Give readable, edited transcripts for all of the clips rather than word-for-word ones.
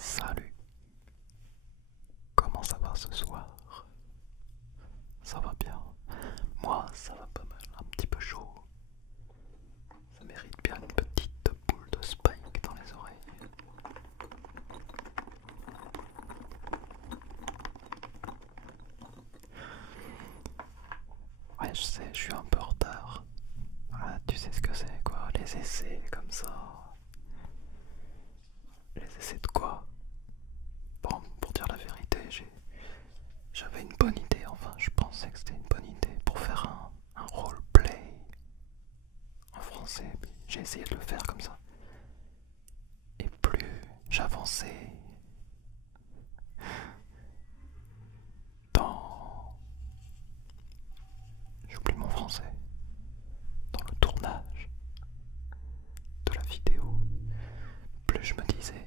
Salut, comment ça va ce soir? Ça va bien? Moi ça va pas mal, un petit peu chaud. Ça mérite bien une petite boule de Spike dans les oreilles. Ouais, je sais, je suis un peu en retard. Ah, tu sais ce que c'est quoi, les essais comme ça. Les essais de quoi? Bon, pour dire la vérité, j'avais une bonne idée, enfin je pensais que c'était une bonne idée pour faire un roleplay en français. J'ai essayé de le faire comme ça. Et plus j'avançais dans... J'oublie mon français. Dans le tournage de la vidéo, plus je me disais,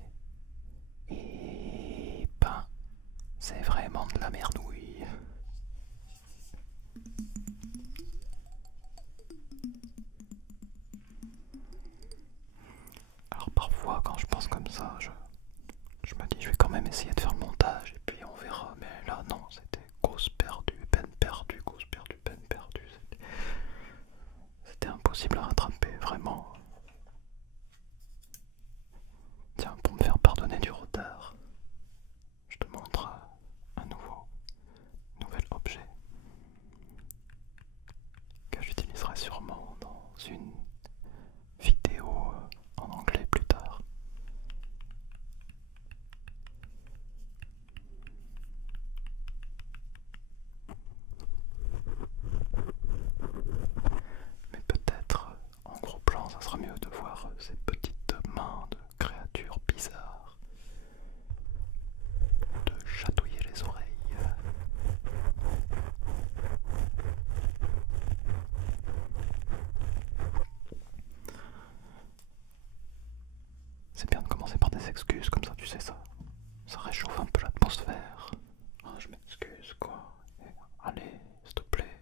et ben, c'est vraiment de la merdouille. Alors parfois, quand je pense comme ça, je me dis, je vais quand même essayer de faire le montage, et puis on verra. Mais là, non, c'était cause perdue, peine perdue, cause perdue, peine perdue. C'était impossible à rattraper, vraiment. Tiens, pour me faire pardonner du retard, je te montre un nouvel objet que j'utiliserai sûrement dans une vidéo en anglais plus tard. Mais peut-être en gros plan, ça sera mieux de voir ces petites mains de créatures bizarres, de chatouiller les oreilles. C'est bien de commencer par des excuses, comme ça tu sais ça réchauffe un peu l'atmosphère. Ah, je m'excuse quoi. Allez, s'il te plaît.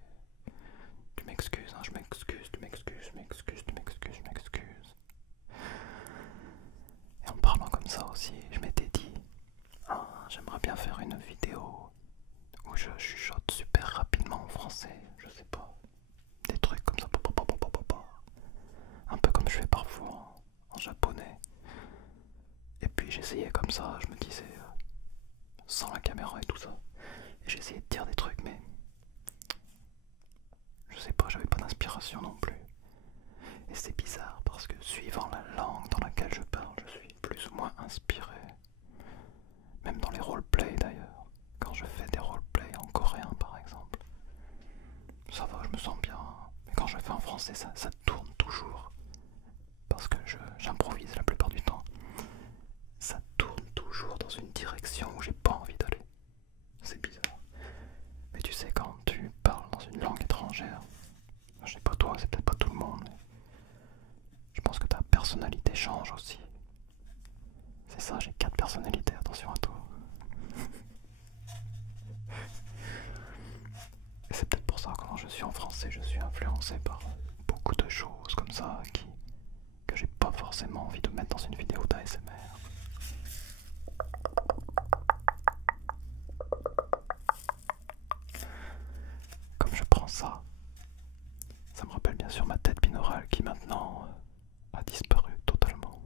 Tu m'excuses, hein, je m'excuse, tu m'excuses, je m'excuse, tu m'excuses, je m'excuse. Et en parlant comme ça aussi, je m'étais dit, ah, j'aimerais bien faire une vidéo où je chuchote super rapidement en français, je sais pas. Des trucs comme ça, un peu comme je fais parfois en japonais. Et puis j'essayais comme ça, je me disais, sans la caméra et tout ça. Et j'essayais de dire des trucs, mais je sais pas, j'avais pas d'inspiration non plus. Et c'est bizarre parce que suivant la langue dans laquelle je parle, je suis plus ou moins inspiré. Même dans les roleplays d'ailleurs. Quand je fais des roleplays en coréen par exemple, ça va, je me sens bien. Mais quand je fais en français, ça tourne toujours. Parce que j'improvise la plupart du temps. Ça tourne toujours dans une direction où j'ai pas envie d'aller. C'est bizarre. Mais tu sais, quand tu parles dans une langue étrangère, je sais pas toi, c'est peut-être pas tout le monde, mais je pense que ta personnalité change aussi. C'est ça, j'ai 4 personnalités, attention à toi. Et c'est peut-être pour ça que quand je suis en français, je suis influencé par beaucoup de choses comme ça que j'ai pas forcément envie de mettre dans une vidéo d'ASMR. Comme je prends ça, ça me rappelle bien sûr ma tête binaurale qui maintenant a disparu totalement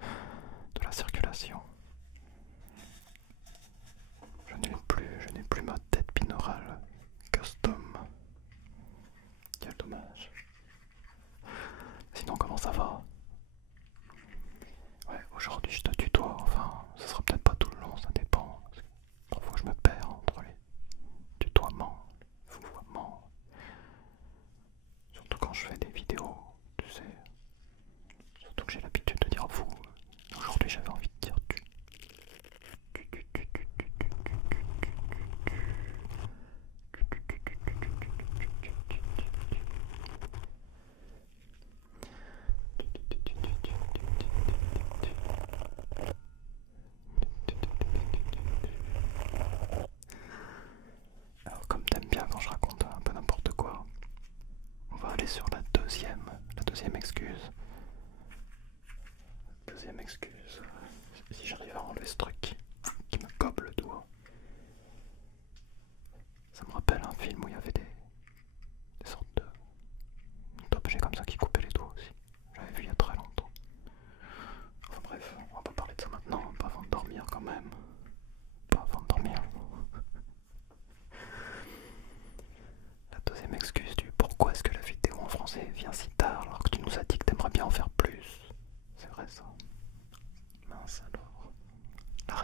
de la circulation. Je n'ai plus ma tête binaurale custom. Quel dommage. Sinon comment ça va? Ouais, aujourd'hui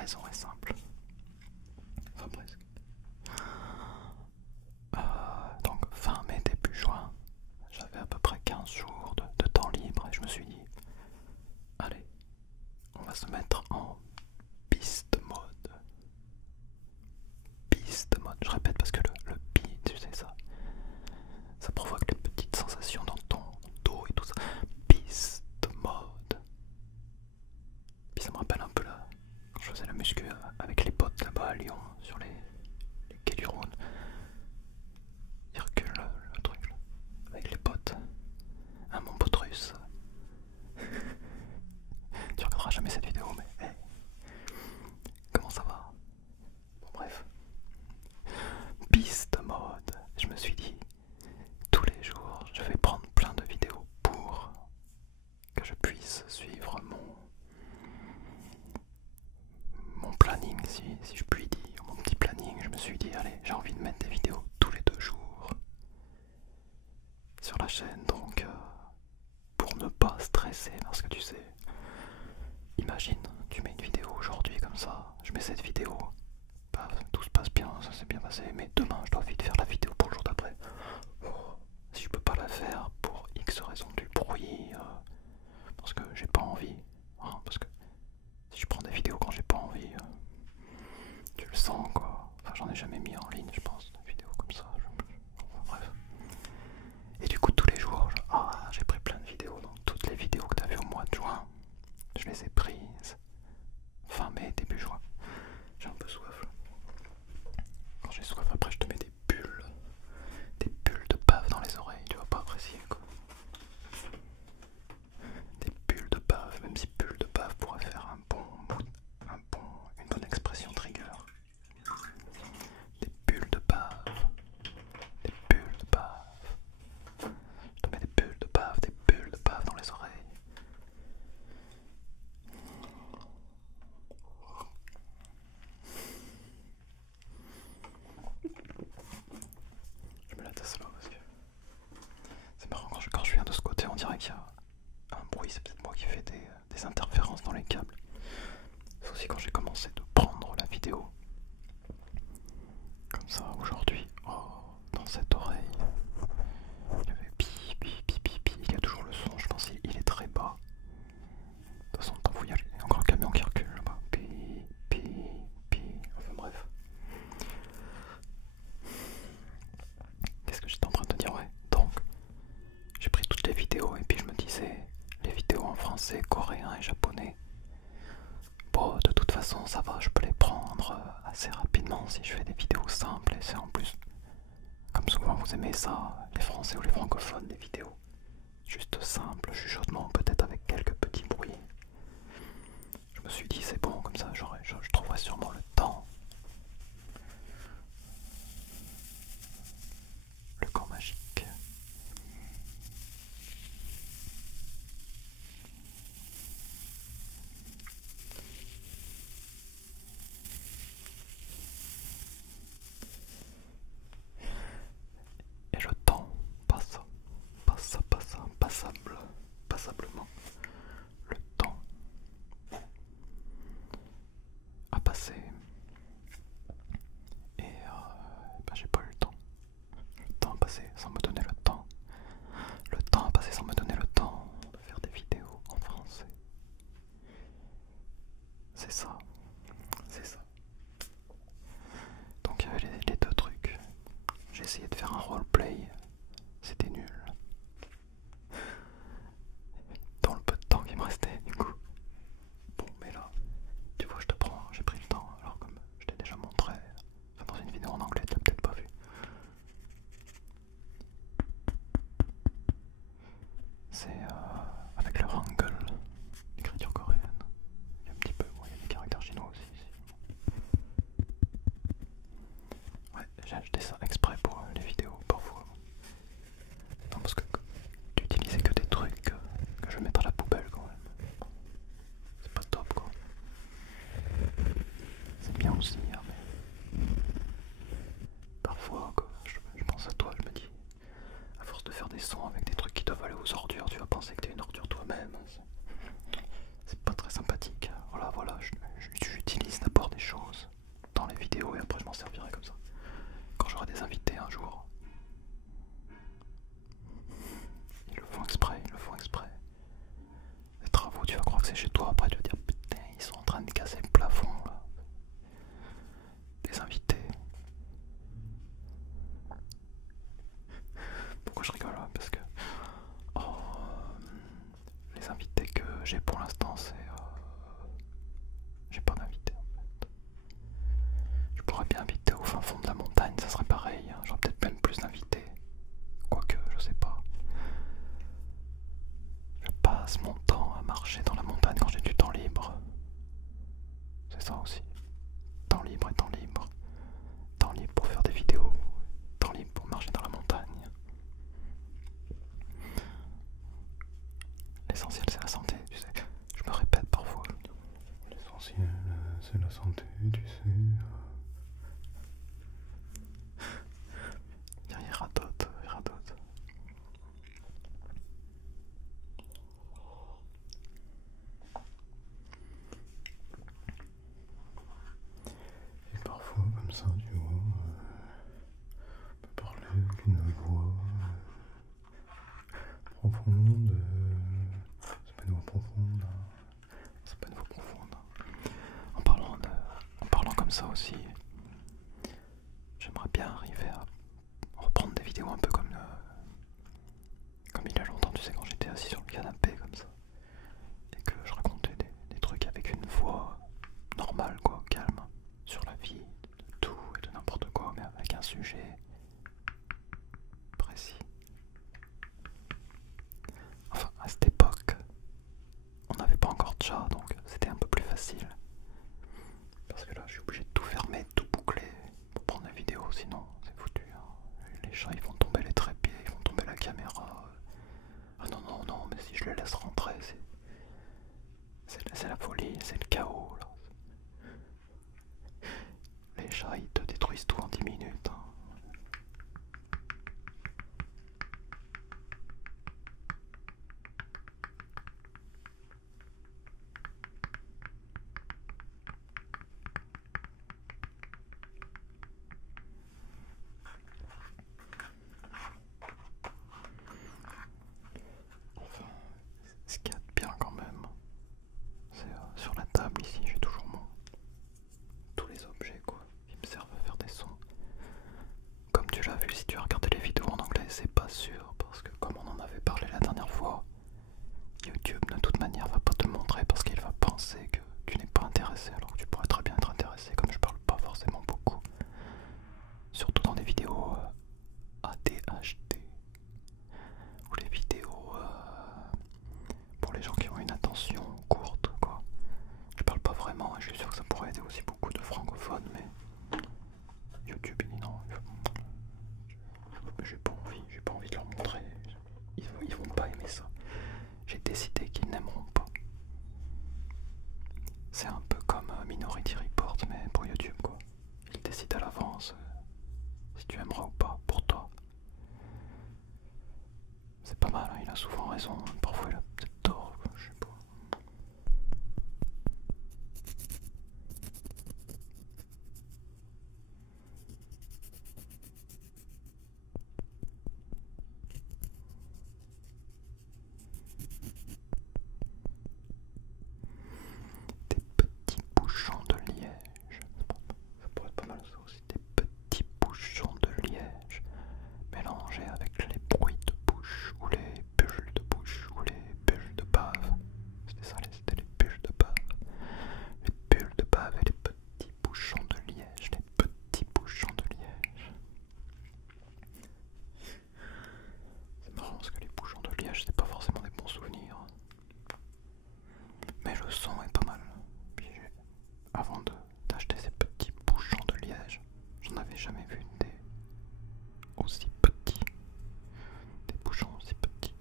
raison est simple. Enfin presque. Donc fin mai, début juin, j'avais à peu près 15 jours de temps libre et je me suis dit, allez, on va se mettre en beast mode. Beast mode, je répète parce que le bi, tu sais ça provoque des petites sensations dans ton dos et tout ça. Beast mode. Puis ça me rappelle un peu là, quand je faisais la muscu avec les potes là-bas à Lyon, sur les quais du Rhône. Hercule, le truc là, avec les potes. Un mon pote russe. Tu regarderas jamais cette vidéo, mais hey, comment ça va? Bon, bref. Beast mode. Je me suis dit, tous les jours, je vais prendre plein de vidéos pour que je puisse suivre mon planning, si je puis dire, mon petit planning. Je me suis dit, allez, j'ai envie de mettre des vidéos tous les 2 jours sur la chaîne, donc pour ne pas stresser, parce que tu sais, imagine, tu mets une vidéo aujourd'hui comme ça, je mets cette vidéo, paf, tout se passe bien, ça s'est bien passé, mais demain je dois vite faire la vidéo pour le jour d'après. Oh, si je peux pas la faire pour X raison du bruit, parce que j'ai pas envie, hein, parce que si je prends des vidéos quand j'ai pas envie, tu le sens quoi. Enfin, j'en ai jamais mis en ligne, je pense, des vidéos comme ça. Enfin, bref. Et du coup, tous les jours, j'ai pris plein de vidéos. Donc, toutes les vidéos que tu as vues au mois de juin, je les ai prises fin mai, début juin. J'ai un peu soif. Quand j'ai soif, après, je te mets des bulles de bave dans les oreilles. Tu vas pas apprécier quoi. Des bulles de bave, même si bulles de bave pourrait faire une bonne expression trigger. Des bulles de bave. Des bulles de bave. Je te mets des bulles de bave dans les oreilles. Je me la tasse là parce que c'est marrant quand je viens de ce côté, on dirait qu'il y a un bruit, c'est peut-être moi qui fais des interférences dans les câbles. C'est aussi quand j'ai commencé de prendre la vidéo. Comme ça, aujourd'hui, dans cette oreille, il y avait pi. Il y a toujours le son, je pense qu'il est très bas. De toute façon, tant fou, il y a encore un camion qui recule là-bas. Pi. Enfin bref. Qu'est-ce que j'étais en train de te dire? Ouais, donc, j'ai pris toutes les vidéos et puis je me disais, les vidéos en français, coréen et japonais, bon, de toute façon, ça va, je peux les prendre assez rapidement si je fais des vidéos simples. Et c'est en plus, comme souvent vous aimez ça, les français ou les francophones, des vidéos juste simples, chuchotement, peut-être avec quelques petits bruits. Je me suis dit, c'est bon, comme ça, je trouverai sûrement le temps. Le camp magique. Et le temps passe passablement. Le temps a passé et j'ai pas eu le temps. Le temps a passé sans me donner le temps. Le temps a passé sans me donner le temps de faire des vidéos en français. C'est ça. Donc il y avait les 2 trucs. J'ai essayé de faire un roleplay, c'était nul. Dans le peu de temps qui me restait, du coup. Bon, mais là, tu vois, je te prends, j'ai pris le temps, alors comme je t'ai déjà montré, enfin, dans une vidéo en anglais, tu l'as peut-être pas vu. C'est avec le hangul, l'écriture coréenne. Il y a un petit peu, il y a des caractères chinois aussi ici. Ouais, j'ai acheté ça exprès pour les vidéos parfois. Non, parce que d'utiliser que des trucs que je vais mettre à la poubelle quand même. C'est pas top quoi. C'est bien aussi, hein, mais parfois quoi, je pense à toi, je me dis, à force de faire des sons avec des trucs qui doivent aller aux ordures, tu vas penser que t'es une ordure toi-même. C'est pas très sympathique. Voilà, j'utilise d'abord ça aussi. Temps libre et temps libre. Temps libre pour faire des vidéos. Temps libre pour marcher dans la montagne. L'essentiel c'est la santé, tu sais. Je me répète parfois. L'essentiel, c'est la santé, tu sais. Il radote, il radote. Et parfois, comme ça, tu vois, on peut parler avec une voix profonde. C'est pas une voix profonde. C'est pas une voix profonde. En parlant comme ça aussi, j'aimerais bien arriver à reprendre des vidéos un peu comme il y a longtemps, tu sais, quand j'étais assis sur le canapé comme ça. Et que je racontais des trucs avec une voix normale, quoi, calme, sur la vie, de tout et de n'importe quoi, mais avec un sujet précis. Enfin, à cette époque, on n'avait pas encore de chat, donc c'était un peu plus facile. Parce que là, je suis obligé de tout fermer, de tout boucler pour prendre la vidéo, sinon c'est foutu. Hein. Les chats, ils font tomber les trépieds, ils font tomber la caméra. Ah non, non, non, mais si je les laisse rentrer, c'est la folie, c'est le chaos. Là. Les chats, ils te détruisent tout en 10 minutes. Hein. Enfin, ce qu'il y a de bien quand même, c'est sur la table ici, j'ai toujours tous les objets quoi, qui me servent à faire des sons. Comme tu l'as vu, si tu as regardé les vidéos en anglais, c'est pas sûr, parce que comme on en avait parlé la dernière fois, YouTube de toute manière va pas te montrer parce qu'il va penser que tu n'es pas intéressé, alors que tu pourrais très bien être intéressé, comme je parle pas forcément beaucoup. Surtout dans des vidéos ADHD, ou les vidéos pour les gens qui ont une attention courte, quoi. Je parle pas vraiment, et je suis sûr que ça pourrait aider aussi beaucoup de francophones, mais YouTube il dit non, j'ai pas envie de leur montrer, ils vont pas aimer ça. J'ai décidé qu'ils n'aimeront pas. C'est un peu comme Minority Report, mais pour YouTube quoi. Ils décident à l'avance si tu aimeras ou pas pour toi. C'est pas mal, hein, il a souvent raison, parfois il a peut-être tort, quoi, je sais pas. Des petits bouchons de liège. Ça pourrait être pas mal ça aussi. Des petits bouchons de liège mélangés avec les bruits de bouche ou les bulles de bouche ou les bulles de bave. C'était ça, c'était les bulles de bave. Les bulles de bave et les petits bouchons de liège. Les petits bouchons de liège. C'est marrant parce que les bouchons de liège, c'est pas forcément des bons souvenirs. Mais le son est pas mal. Puis avant d'acheter ces petits bouchons de liège, j'en avais jamais vu des aussi petits. Des bouchons aussi petits.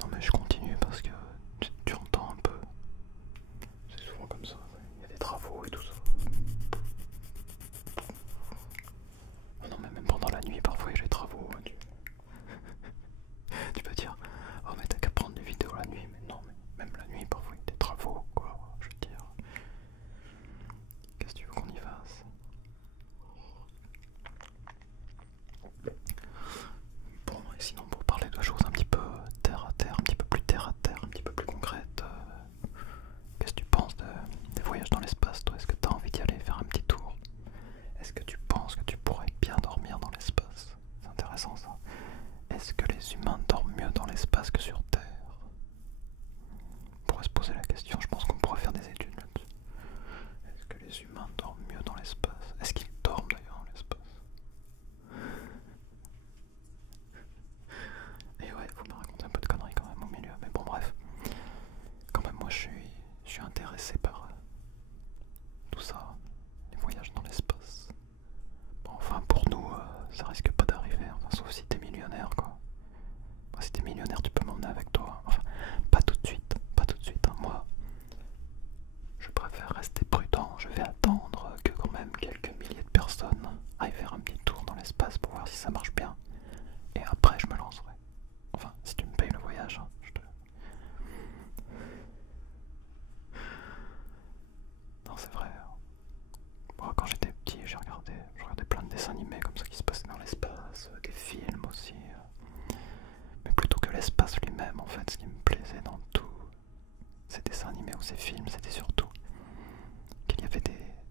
Non mais je continue parce que tu entends un peu. C'est souvent comme ça, il y a des travaux et tout ça. Oh non mais même pendant la nuit parfois il y a des travaux. Hein, tu peux dire, oh mais t'as qu'à prendre des vidéos la nuit, mais non mais même la nuit parfois il y a des travaux quoi, je veux dire. dessins animés comme ça qui se passaient dans l'espace, des films aussi. Mais plutôt que l'espace lui-même, en fait, ce qui me plaisait dans tous ces dessins animés ou ces films, c'était surtout qu'il y avait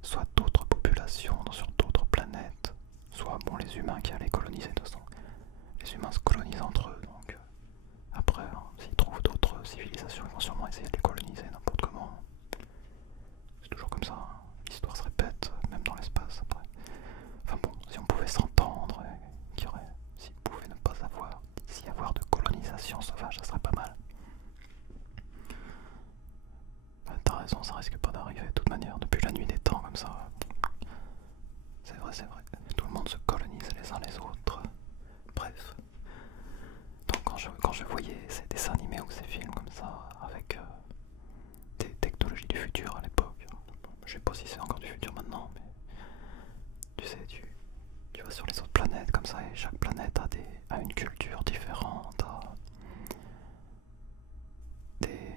soit d'autres populations sur d'autres planètes, soit bon, les humains qui allaient coloniser. De toute façon, les humains se colonisent entre eux, donc après, hein, s'ils trouvent d'autres civilisations, ils vont sûrement essayer de les coloniser n'importe comment. C'est toujours comme ça, hein. L'histoire se répète, même dans l'espace après. Enfin bon, si on pouvait s'entendre, s'il pouvait ne pas avoir, s'y avoir de colonisation sauvage, ça serait pas mal. T'as raison, ça risque pas d'arriver de toute manière, depuis la nuit des temps comme ça. C'est vrai, tout le monde se colonise les uns les autres. Bref. Donc quand je voyais ces dessins animés ou ces films comme ça, avec des technologies du futur à l'époque, je sais pas si c'est encore du futur maintenant, mais tu sais, tu vas sur les autres planètes comme ça, et chaque planète a une culture différente,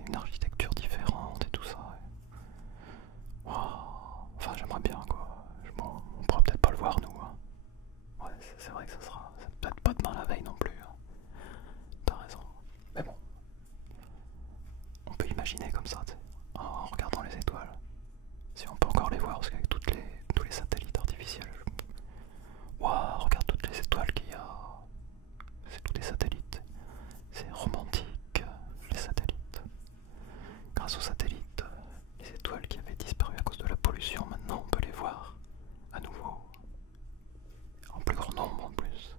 une architecture différente et tout ça. Wow. Enfin, j'aimerais bien quoi. On pourra peut-être pas le voir nous. Hein. Ouais, c'est vrai que ça sera. C'est peut-être pas demain la veille non plus. Hein. T'as raison. Mais bon. On peut imaginer comme ça, tu sais, en regardant les étoiles. Si on peut encore les voir, parce qu'avec tous les satellites artificiels. Waouh, regarde toutes les étoiles qu'il y a. C'est tous des satellites. C'est romantique, les satellites. Grâce aux satellites, les étoiles qui avaient disparu à cause de la pollution, maintenant on peut les voir à nouveau. En plus grand nombre en plus.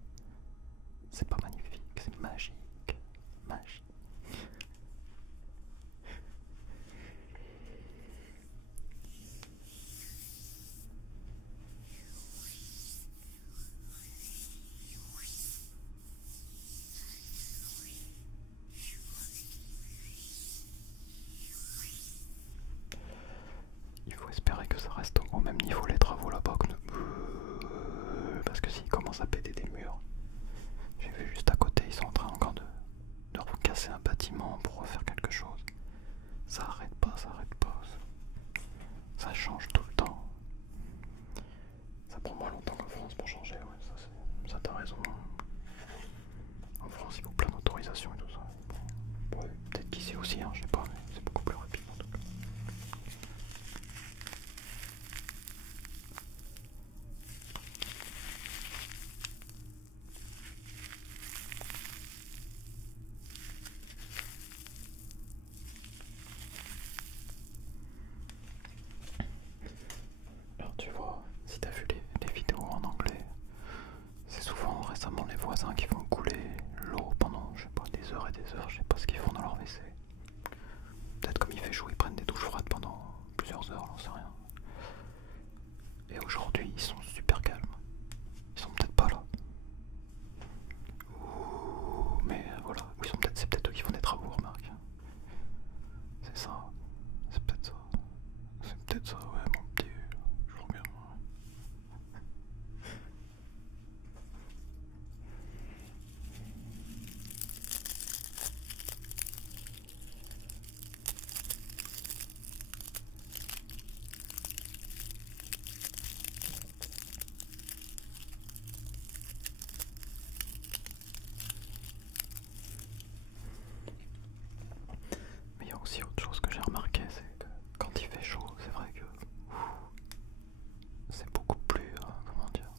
C'est pas magnifique, c'est magique. Magique. Il faut espérer que ça reste au même niveau les travaux là-bas, parce que s'ils commencent à péter des murs, j'ai vu juste à côté, ils sont en train encore de recasser un bâtiment pour refaire quelque chose. Ça arrête pas, ça change tout le temps. Ça prend moins longtemps qu'en France pour changer, ouais, ça t'as raison. En France il faut plein d'autorisations et tout ça. Bon, ouais, peut-être qu'ici aussi, hein, je sais pas, mais c'est beaucoup plus rapide en tout cas. Alors tu vois, si t'as vu les vidéos en anglais, c'est souvent récemment les voisins qui font couler l'eau pendant, je sais pas, des heures et des heures, je sais pas ce qu'ils font dans leur WC. Peut-être comme il fait chaud, ils prennent des douches froides pendant plusieurs heures, j'en sais rien. Et aujourd'hui, ils sont super calmes. Ils sont peut-être pas là. Mais voilà, c'est peut-être eux qui font des travaux, remarque. C'est ça, c'est peut-être ça. C'est peut-être ça, ouais, mon petit. Je regarde. Mais il y a aussi autre chose que j'ai remarqué, c'est que quand il fait chaud, c'est vrai que c'est beaucoup plus, comment dire,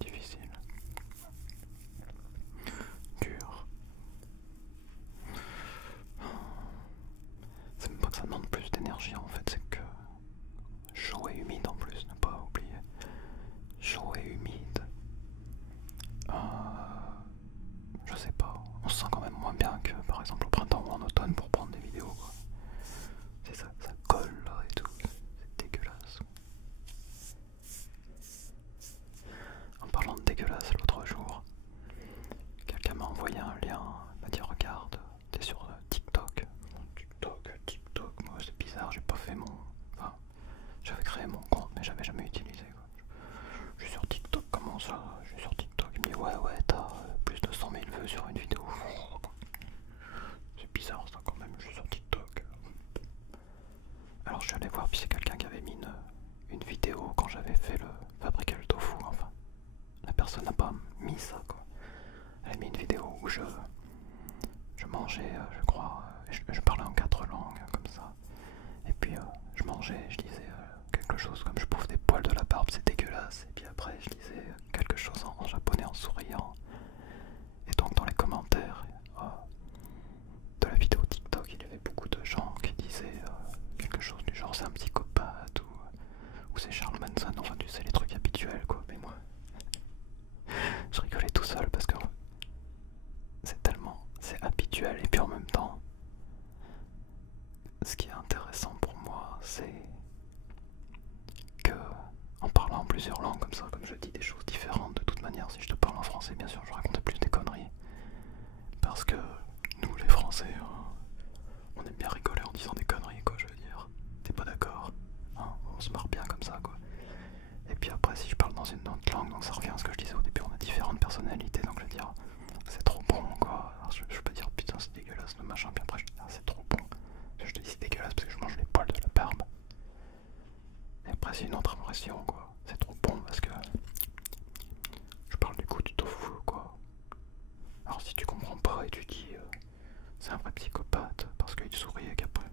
difficile, dur. C'est même pas que ça demande plus d'énergie en fait, c'est que chaud et humide en plus, ne pas oublier. Chaud et humide. Je sais pas, on se sent quand même moins bien que par exemple au printemps ou en automne pour prendre des vidéos quoi. C'est ça, ça colle là et tout, c'est dégueulasse. En parlant de dégueulasse, l'autre jour, quelqu'un m'a envoyé un lien, m'a dit regarde, t'es sur TikTok. TikTok, moi c'est bizarre, j'ai pas fait mon... Enfin, j'avais créé mon compte mais j'avais jamais utilisé quoi. Je suis sur TikTok, comment ça? Je suis sur TikTok, il me dit ouais t'as plus de 100 000 vues sur une vidéo. mangeais, je crois, je parlais en 4 langues, comme ça. Et puis je mangeais, je disais quelque chose comme je bouffe des poils de la barbe, c'est dégueulasse. Et puis après je disais quelque chose en japonais en souriant. Et donc dans les commentaires de la vidéo TikTok, il y avait beaucoup de gens qui disaient quelque chose du genre c'est un psychopathe ou c'est Charles Manson, enfin tu sais les trucs habituels quoi. Mais moi, je rigolais tout seul parce que c'est habituel et puis en même temps, ce qui est intéressant pour moi, c'est que en parlant en plusieurs langues comme ça, comme je dis des choses différentes de toute manière, si je te parle en français, bien sûr, je racontais plus des conneries. Parce que nous, les Français, on aime bien rigoler en disant des conneries, quoi, je veux dire. T'es pas d'accord, hein? On se marre bien comme ça, quoi. Et puis après, si je parle dans une autre langue, donc ça revient à ce que je disais au début, on a différentes personnalités, donc je veux dire, c'est trop bon, quoi. Alors, je peux dire, putain, c'est dégueulasse le machin, puis après, je dis, ah, c'est trop bon. Je te dis, c'est dégueulasse parce que je mange les poils de la barbe. Et après, c'est une autre impression, quoi. C'est trop bon parce que je parle du goût du tofu, quoi. Alors, si tu comprends pas et tu dis, c'est un vrai psychopathe parce qu'il sourit et qu'après.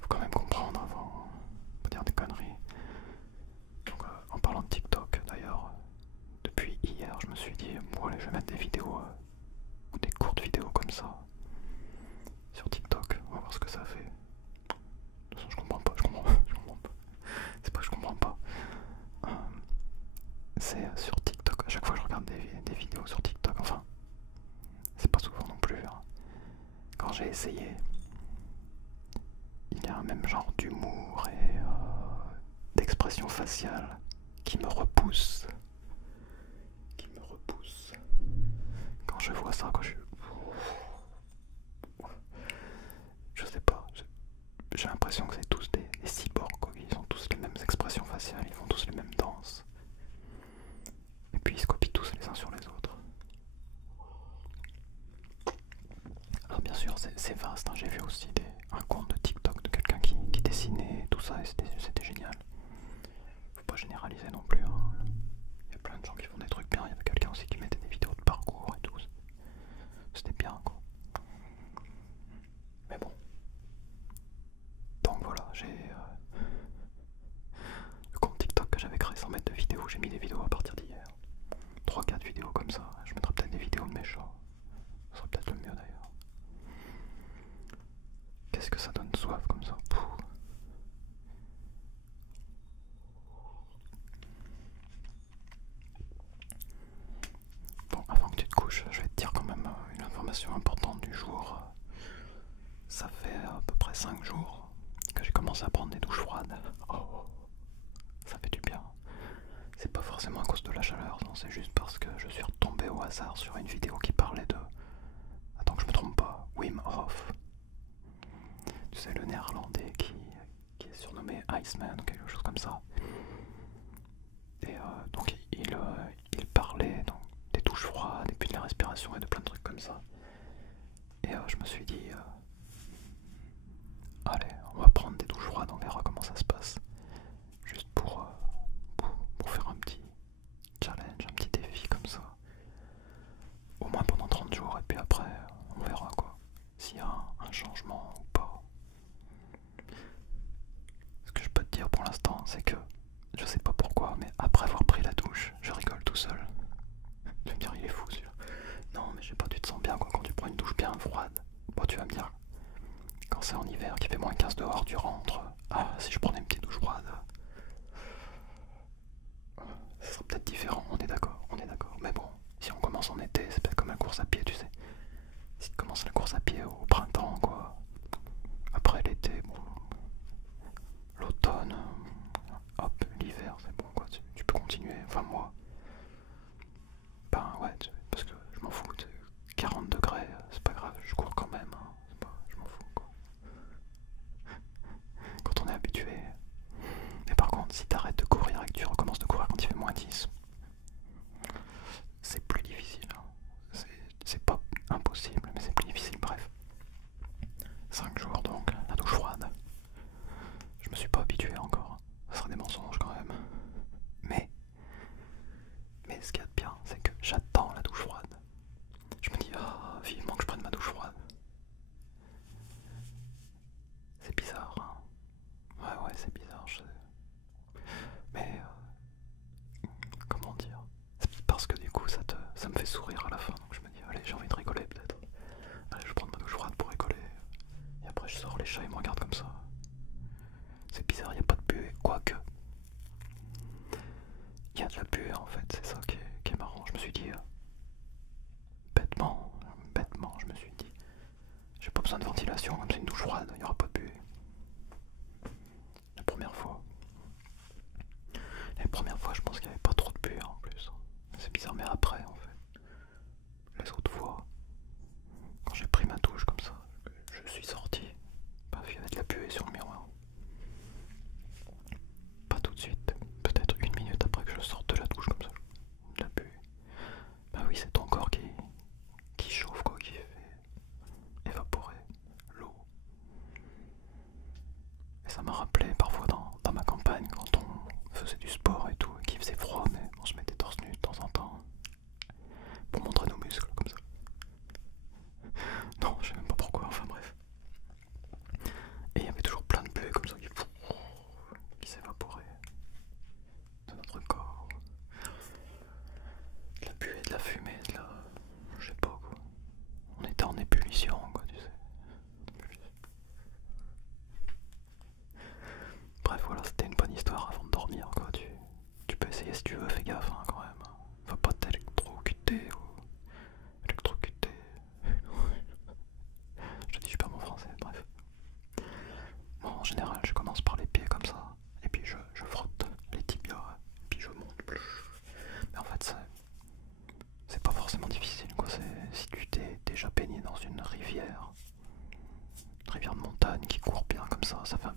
Faut quand même comprendre avant de dire des conneries. Donc, en parlant de TikTok, d'ailleurs, depuis hier, je me suis dit, bon, allez, je vais mettre des vidéos, ou des courtes vidéos comme ça, sur TikTok. On va voir ce que ça fait. De toute façon, je comprends pas. C'est pas que je comprends pas. C'est sur TikTok. À chaque fois que je regarde des vidéos sur TikTok, enfin, c'est pas souvent non plus. Hein. Quand j'ai essayé, il y a un même genre d'humour et d'expression faciale qui me repousse. Quand je vois ça, quand je sais pas. J'ai l'impression que c'est tous des cyborgs, quoi. Ils ont tous les mêmes expressions faciales, ils font tous les mêmes danses. Et puis ils se copient tous les uns sur les autres. Alors bien sûr, c'est vaste, hein. J'ai vu aussi un compte de TikTok de quelqu'un qui dessinait tout ça et c'était génial. Faut pas généraliser non plus. Hein. Il y a plein de gens qui font des trucs bien. Il y avait quelqu'un aussi qui mettait des vidéos de parcours et tout. C'était bien, quoi. Mais bon. Donc voilà, j'ai le compte TikTok que j'avais créé sans mettre de vidéos. J'ai mis des vidéos à partir d'hier. 3-4 vidéos comme ça. Je mettrai peut-être des vidéos de mes chats. Ce serait peut-être le mieux d'ailleurs. Qu'est-ce que ça donne soif comme ça? Pouh. Bon, avant que tu te couches, je vais te dire quand même une information importante du jour. Ça fait à peu près 5 jours que j'ai commencé à prendre des douches froides. Oh, ça fait du bien. C'est pas forcément à cause de la chaleur, non, c'est juste parce que je suis retombé au hasard sur une vidéo qui parlait de... Attends que je me trompe pas, Wim Hof. Tu sais, le néerlandais qui est surnommé Iceman ou quelque chose comme ça. Et donc il parlait donc, des douches froides et puis de la respiration et de plein de trucs comme ça. Et je me suis dit, allez, on va prendre des douches froides, on verra comment ça se passe. Juste pour faire un petit challenge, un petit défi comme ça. Au moins pendant 30 jours et puis après, on verra quoi. S'il y a un changement ou pas. Ce que je peux te dire pour l'instant, c'est que je sais pas pourquoi, mais après avoir pris la douche, je rigole tout seul. Tu vas me dire, il est fou celui-là. Non, mais je sais pas, tu te sens bien quoi quand tu prends une douche bien froide. Bon, tu vas me dire, quand c'est en hiver, qu'il fait moins 15 dehors, tu rentres. Ah, si je prenais une petite douche froide, ça serait peut-être différent, on est d'accord. Mais bon, si on commence en été, c'est peut-être comme la course à pied, tu sais. Si tu commences la course à pied au printemps, quoi. Après l'été, bon. L'automne, hop, l'hiver, c'est bon, quoi. Tu peux continuer. Enfin, moi. Ben ouais, parce que je m'en fous. 40 degrés, c'est pas grave, je cours quand même. Hein. Je m'en fous, quoi. Quand on est habitué. Mais par contre, si t'arrêtes de courir et que tu recommences de courir quand il fait moins 10, c'est plus difficile. Hein. C'est pas impossible, mais c'est plus difficile, bref. 5 jours donc, la douche froide. Je me suis pas habitué encore. Ça serait des mensonges quand même. Mais ventilation, comme c'est une douche froide, il n'y aura pas de buée. La première fois. Les premières fois, je pense qu'il n'y avait pas trop de buée en plus. C'est bizarre, mais après, en fait, les autres fois, quand j'ai pris ma douche comme ça, je suis sorti, bah, il y avait de la buée sur le miroir. Pas tout de suite, peut-être une minute après que je sorte de la douche comme ça, de la buée. Bah oui, c'est ton corps qui chauffe, quoi, qui fait évaporer l'eau. Et ça m'a rappelé parfois dans ma campagne, quand on faisait du sport et tout, et qu'il faisait froid, mais on se mettait torse nu de temps en temps, pour montrer nos muscles, comme ça. Non, je sais même pas pourquoi, enfin bref. Et il y avait toujours plein de buée comme ça qui s'évaporait de notre corps. De la buée, de la fumée, de la... je sais pas quoi. On était en ébullition, quoi, tu sais. Bref, voilà, c'était une bonne histoire avant de dormir, quoi. Tu peux essayer si tu veux, fais gaffe, hein, quand même. Va pas t'électrocuter ou... électrocuter... Je dis super mon français, bref. Bon, en général, je commence par les pieds comme ça, et puis je frotte les tibias, et puis je monte. Mais en fait, c'est pas forcément difficile, quoi. Si tu t'es déjà baigné dans une rivière de montagne qui court bien comme ça va